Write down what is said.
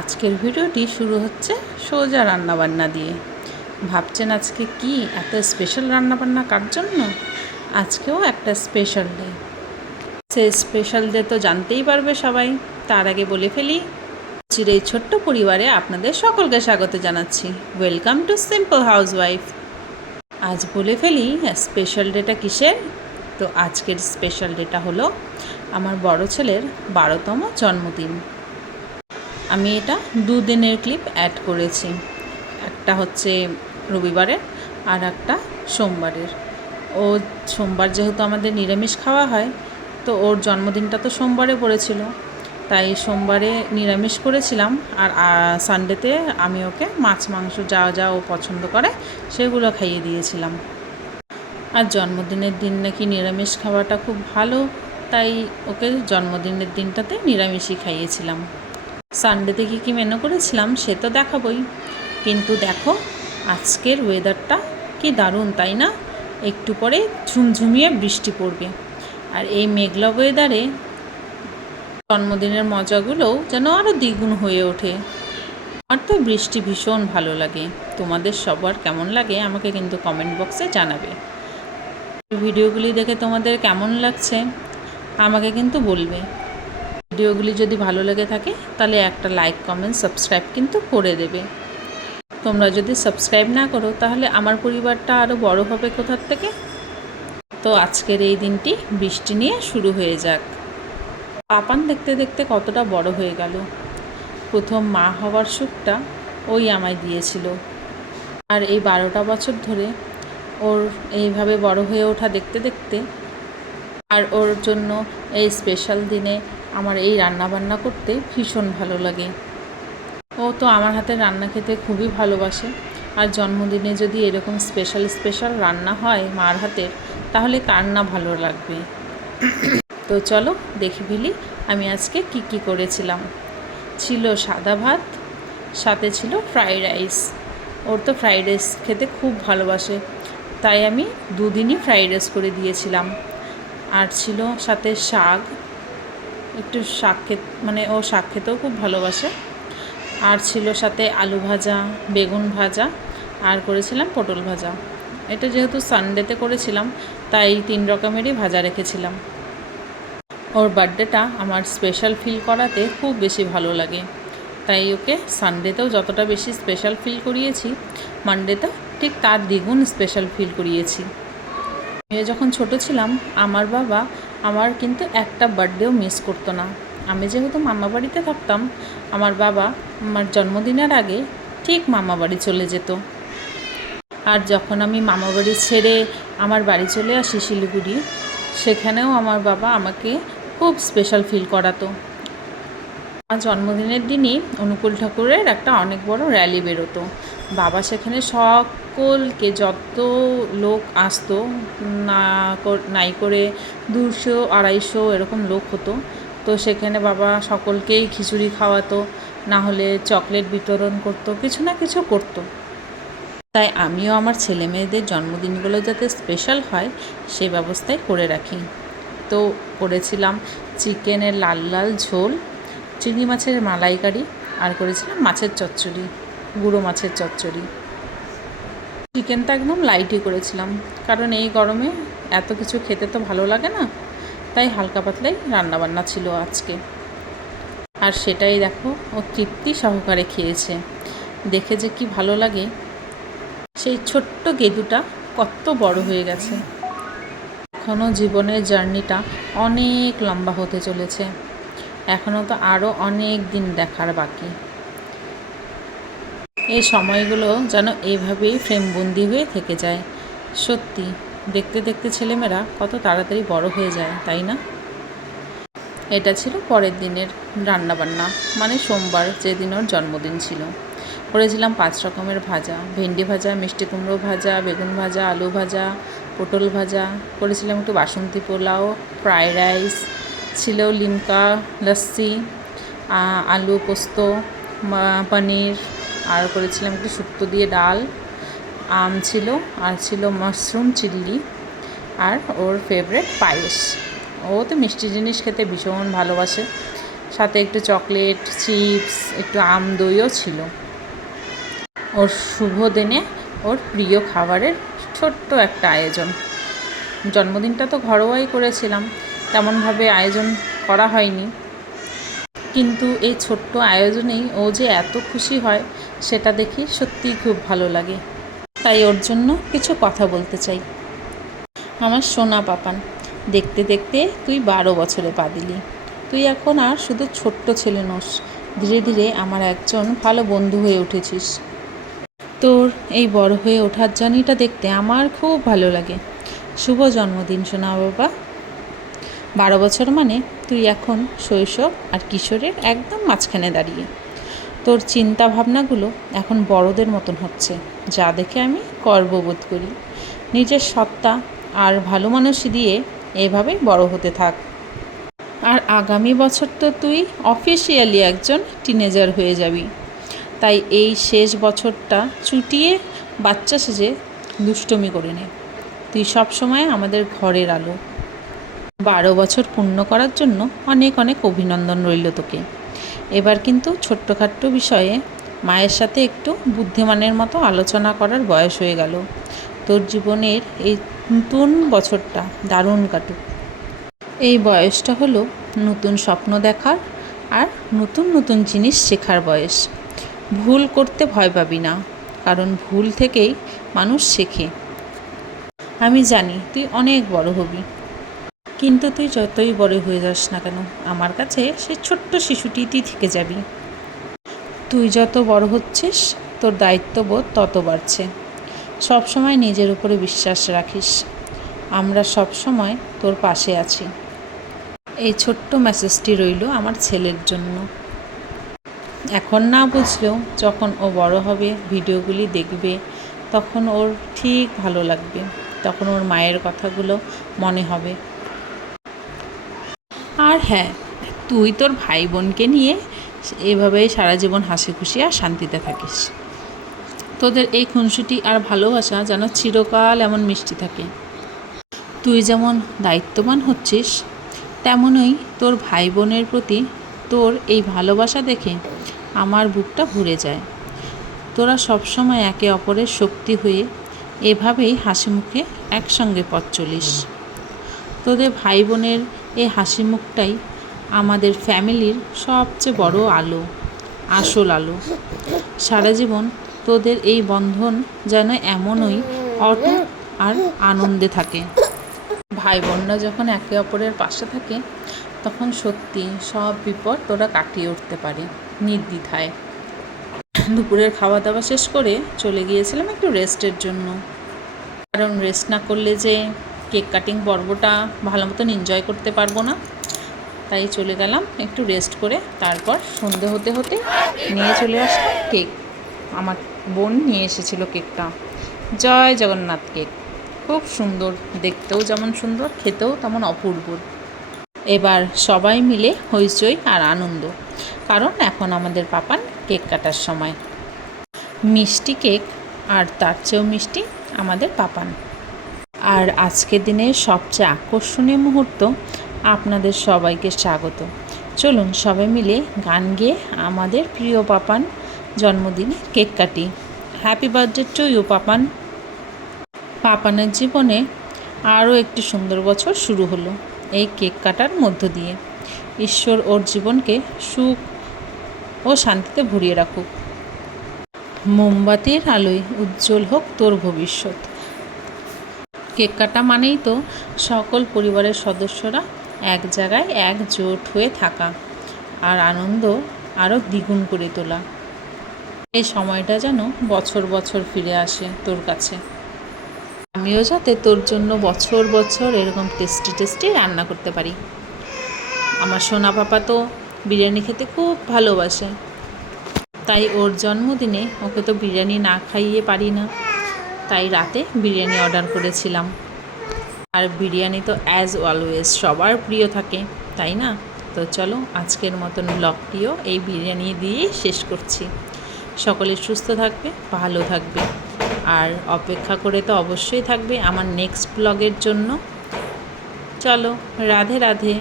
আজকের ভিডিওটি শুরু হচ্ছে সোজা রান্নাবান্না দিয়ে। ভাবছেন আজকে কি এত স্পেশাল রান্নাবান্না কার জন্য? আজকেও একটা স্পেশাল ডে। সেই স্পেশাল ডে তো জানতেই পারবে সবাই। তার আগে বলে ফেলি, এই ছোট্ট পরিবারে আপনাদের সকলকে স্বাগত জানাচ্ছি। Welcome to simple housewife. আজ বলে ফেলি স্পেশাল ডেটা কিসের। তো আজকের স্পেশাল ডেটা হলো আমার বড় ছেলের 12তম জন্মদিন। আমি এটা 2 দিনের ক্লিপ অ্যাড করেছি। একটা হচ্ছে রবিবারের আর একটা সোমবারের। ও সোমবার যেহেতু আমাদের নিরামিষ খাওয়া হয়, তো ওর জন্মদিনটা তো সোমবারে পড়েছিল, তাই সোমবারে নিরামিষ করেছিলাম। আর সানডেতে আমি ওকে মাছ মাংস যা যা ও পছন্দ করে সেগুলো খাইয়ে দিয়েছিলাম। আর জন্মদিনের দিন নাকি নিরামিষ খাওয়াটা খুব ভালো, তাই ওকে জন্মদিনের দিনটাতে নিরামিষই খাইয়েছিলাম। সানডেতে কী মেনু করেছিলাম সে তো দেখাবই, কিন্তু দেখো আজকের ওয়েদারটা কি দারুণ, তাই না? একটু পরে ঝুমঝুমিয়ে বৃষ্টি পড়বে। আর এই মেঘলা ওয়েদারে জন্মদিনের মজাগুলোও যেন আরও দ্বিগুণ হয়ে ওঠে। আমার তো বৃষ্টি ভীষণ ভালো লাগে। তোমাদের সবার কেমন লাগে আমাকে কিন্তু কমেন্ট বক্সে জানাবে। ভিডিওগুলি দেখে তোমাদের কেমন লাগছে আমাকে কিন্তু বলবে। ভিডিওগুলি যদি ভালো লেগে থাকে তাহলে একটা লাইক, কমেন্ট, সাবস্ক্রাইব কিন্তু করে দেবে। তোমরা যদি সাবস্ক্রাইব না করো তাহলে আমার পরিবারটা আরও বড় হবে কোথার থেকে। তো আজকের এই দিনটি বৃষ্টি নিয়ে শুরু হয়ে যাক। পাপান দেখতে দেখতে কতটা বড় হয়ে গেল। প্রথম মা হওয়ার সুখটা ওই আমায় দিয়েছিল। আর এই 12টা বছর ধরে ওর এইভাবে বড় হয়ে ওঠা দেখতে দেখতে, আর ওর জন্য এই স্পেশাল দিনে আমার এই রান্নাবান্না করতে ভীষণ ভালো লাগে। ও তো আমার হাতে রান্না খেতে খুবই ভালোবাসে। আর জন্মদিনে যদি এরকম স্পেশাল স্পেশাল রান্না হয় মার হাতের, তাহলে কার না ভালো লাগবে। তো চলো দেখি ফেলি আমি আজকে কি করেছিলাম। ছিল সাদা ভাত, সাথে ছিল ফ্রাইড রাইস। ওর তো ফ্রাইড রাইস খেতে খুব ভালোবাসে, তাই আমি 2 দিনই ফ্রাইড রাইস করে দিয়েছিলাম। আর ছিল সাথে শাক, একটু শাক ও শাক খেতেও খুব ভালোবাসে। আর ছিল সাথে আলু ভাজা, বেগুন ভাজা, আর করেছিলাম পটল ভাজা। এটা যেহেতু সানডেতে করেছিলাম তাই 3 রকমেরই ভাজা রেখেছিলাম। ওর বার্থডেটা আমার স্পেশাল ফিল করাতে খুব বেশি ভালো লাগে, তাই ওকে সানডেতেও যতটা বেশি স্পেশাল ফিল করিয়েছি, মানডেতেও ঠিক তার দ্বিগুণ স্পেশাল ফিল করিয়েছি। আমি যখন ছোট ছিলাম আমার বাবা আমার কিন্তু একটা বার্থডেও মিস করতো না। আমি যেহেতু মামা বাড়িতে থাকতাম, আমার বাবা আমার জন্মদিনের আগে ঠিক মামা বাড়ি চলে যেত। আর যখন আমি মামা বাড়ি ছেড়ে আমার বাড়ি চলে আসি শিলিগুড়ি, সেখানেও আমার বাবা আমাকে খুব স্পেশাল ফিল করাতো। আমার জন্মদিনের দিনই অনুকূল ঠাকুরের একটা অনেক বড় র্যালি বেরোতো। বাবা সেখানে সকলকে, যত লোক আসতো, নাই করে 200-250 এরকম লোক হতো, তো সেখানে বাবা সকলকেই খিচুড়ি খাওয়াতো, না হলে চকলেট বিতরণ করতো, কিছু না কিছু করতো। তাই আমিও আমার ছেলে মেয়েদের জন্মদিনগুলো যাতে স্পেশাল হয় সেই ব্যবস্থাই করে রাখি। তো করেছিলাম চিকেনের লাল লাল ঝোল, চিংড়ি মাছের মালাইকারি, আর করেছিলাম মাছের চচ্চড়ি, গুঁড়ো মাছের চচ্চড়ি। চিকেনটা একদম লাইটই করেছিলাম, কারণ এই গরমে এত কিছু খেতে তো ভালো লাগে না, তাই হালকা পাতলাই রান্নাবান্না ছিল আজকে। আর সেটাই দেখো ও তৃপ্তি সহকারে খেয়েছে। দেখে যে কি ভালো লাগে। সেই ছোট্ট গেদুটা কত বড় হয়ে গেছে। এখনও জীবনের জার্নিটা অনেক লম্বা হতে চলেছে। এখনও তো আরও অনেক দিন দেখার বাকি। এই সময়গুলো যেন এইভাবেই ফ্রেমবন্দি হয়ে থেকে যায়। সত্যি দেখতে দেখতে ছেলেমেয়েরা কত তাড়াতাড়ি বড় হয়ে যায়, তাই না? এটা ছিল পরের দিনের রান্নাবান্না, মানে সোমবার, যেদিন ওর জন্মদিন ছিল। করেছিলাম 5 রকমের ভাজা, ভেন্ডি ভাজা, মিষ্টি কুমড়ো ভাজা, বেগুন ভাজা, আলু ভাজা, পটল ভাজা। করেছিলাম একটু বাসন্তী পোলাও, ফ্রাইড রাইস, ছিল লিমকা লস্যি, আলু পোস্ত, পনির, আর করেছিলাম একটু শুক্তো দিয়ে ডাল, আম ছিল, আর ছিল মাশরুম চিল্লি, আর ওর ফেভারিট পায়েস। ও তো মিষ্টি জিনিস খেতে ভীষণ ভালোবাসে, সাথে একটু চকলেট, চিপস, একটু আম দইও ছিল। ওর শুভ দিনে ওর প্রিয় খাবারের ছোট্ট একটা আয়োজন। জন্মদিনটা তো ঘরোয়াই করেছিলাম, তেমনভাবে আয়োজন করা হয়নি, কিন্তু এই ছোট্ট আয়োজনেই ও যে এত খুশি হয় সেটা দেখি সত্যিই খুব ভালো লাগে। তাই ওর জন্য কিছু কথা বলতে চাই। আমার সোনা পাপান, দেখতে দেখতে তুই 12 বছরে পা দিলি। তুই এখন আর শুধু ছোট্ট ছেলে নোস, ধীরে ধীরে আমার একজন ভালো বন্ধু হয়ে উঠেছিস। তোর এই বড় হয়ে ওঠার জার্নিটা দেখতে আমার খুব ভালো লাগে। শুভ জন্মদিন সোনা বাবা। 12 বছর মানে তুই এখন শৈশব আর কিশোরের একদম মাঝখানে দাঁড়িয়ে। তোর চিন্তা ভাবনাগুলো এখন বড়দের মতন হচ্ছে, যা দেখে আমি গর্ববোধ করি। নিজের সত্তা আর ভালো মানুষই দিয়ে এভাবেই বড় হতে থাক। আর আগামী বছর তো তুই অফিসিয়ালি একজন টিনেজার হয়ে যাবি। তাই এই শেষ বছরটা চুটিয়ে বাচ্চা সেজে দুষ্টুমি করে নে। তুই সবসময় আমাদের ঘরের আলো। 12 বছর পূর্ণ করার জন্য অনেক অনেক অভিনন্দন রইল তোকে। এবার কিন্তু ছোট্টখাট্ট বিষয়ে মায়ের সাথে একটু বুদ্ধিমানের মতো আলোচনা করার বয়স হয়ে গেল। তোর জীবনের এই নতুন বছরটা দারুণ কাটুক। এই বয়সটা হলো নতুন স্বপ্ন দেখার আর নতুন নতুন জিনিস শেখার বয়স। ভুল করতে ভয় পাবি না, কারণ ভুল থেকেই মানুষ শেখে। আমি জানি তুই অনেক বড় হবি, কিন্তু তুই যতই বড় হয়ে যাস না কেন আমার কাছে সে ছোট্ট শিশুটিই থেকে যাবি। তুই যত বড় হচ্ছিস তোর দায়িত্ববোধ তত বাড়ছে। সবসময় নিজের উপরে বিশ্বাস রাখিস। আমরা সবসময় তোর পাশে আছি। এই ছোট্ট মেসেজটি রইল আমার ছেলের জন্য। এখন না বুঝলেও যখন ও বড় হবে, ভিডিওগুলি দেখবে, তখন ওর ঠিক ভালো লাগবে। তখন ওর মায়ের কথাগুলো মনে হবে। আর হ্যাঁ, তুই তোর ভাই বোনকে নিয়ে এভাবেই সারা জীবন হাসি খুশি আর শান্তিতে থাকিস। তোদের এই খুনসুটি আর ভালোবাসা যেন চিরকাল এমন মিষ্টি থাকে। তুই যেমন দায়িত্ববান হচ্ছিস, তেমনই তোর ভাই বোনের প্রতি তোর এই ভালোবাসা দেখে আমার বুকটা ভরে যায়। তোরা সবসময় একে অপরের শক্তি হয়ে এভাবেই হাসি মুখে একসঙ্গে পথ চলিস। তোদের ভাই বোনের এই হাসি মুখটাই আমাদের ফ্যামিলির সবচেয়ে বড় আলো, আসল আলো। সারা জীবন তোদের এই বন্ধন যেন এমনই অটুট আর আনন্দে থাকে। ভাই বোনরা যখন একে অপরের পাশে থাকে, তখন সত্যি সব বিপদ তোরা কাটিয়ে উঠতে পারে নির্দ্বিধায়। দুপুরের খাওয়া দাওয়া শেষ করে চলে গিয়েছিলাম একটু রেস্টের জন্য, কারণ রেস্ট না করলে যে কেক কাটিং পর্বটা ভালো মতন এনজয় করতে পারবো না। তাই চলে গেলাম একটু রেস্ট করে। তারপর সন্ধে হতে হতে নিয়ে চলে আসলাম কেক। আমার বোন নিয়ে এসেছিলো কেকটা, জয় জগন্নাথ কেক। খুব সুন্দর, দেখতেও যেমন সুন্দর, খেতেও তেমন অপূর্ব। এবার সবাই মিলে হইচই আর আনন্দ, কারণ এখন আমাদের পাপান কেক কাটার সময়। মিষ্টি কেক আর তার চেয়েও মিষ্টি আমাদের পাপান। আর আজকের দিনের সবচেয়ে আকর্ষণীয় মুহূর্ত, আপনাদের সবাইকে স্বাগত। চলুন সবাই মিলে গান গেয়ে আমাদের প্রিয় পাপান জন্মদিনে কেক কাটি। Happy birthday to you Papan. পাপানের জীবনে আরও একটি সুন্দর বছর শুরু হলো এই কেক কাটার মধ্য দিয়ে। ঈশ্বর ওর জীবনকে সুখ ও শান্তিতে ভরিয়ে রাখুক। মোমবাতির আলোয় উজ্জ্বল হোক তোর ভবিষ্যৎ। কেক কাটা মানেই তো সকল পরিবারের সদস্যরা এক জায়গায় একজোট হয়ে থাকা আর আনন্দ আরও দ্বিগুণ করে তোলা। এই সময়টা যেন বছর বছর ফিরে আসে তোর কাছে। আমিও যাতে তোর জন্য বছর বছর এরকম টেস্টি রান্না করতে পারি। আমার সোনা পাপা তো বিরিয়ানি খেতে খুব ভালোবাসে, তাই ওর জন্মদিনে ওকে তো বিরিয়ানি না খাইয়ে পারি না। তাই রাতে বিরিয়ানি অর্ডার করেছিলাম। আর বিরিয়ানি তো অ্যাজ অলওয়েজ সবার প্রিয় থাকে, তাই না? তো চলো আজকের মতন ব্লগটিও এই বিরিয়ানি দিয়েই শেষ করছি। সকলে সুস্থ থাকবে, ভালো থাকবে, আর অপেক্ষা করে তো অবশ্যই থাকবে আমার নেক্সট ব্লগের জন্য। চলো, রাধে রাধে।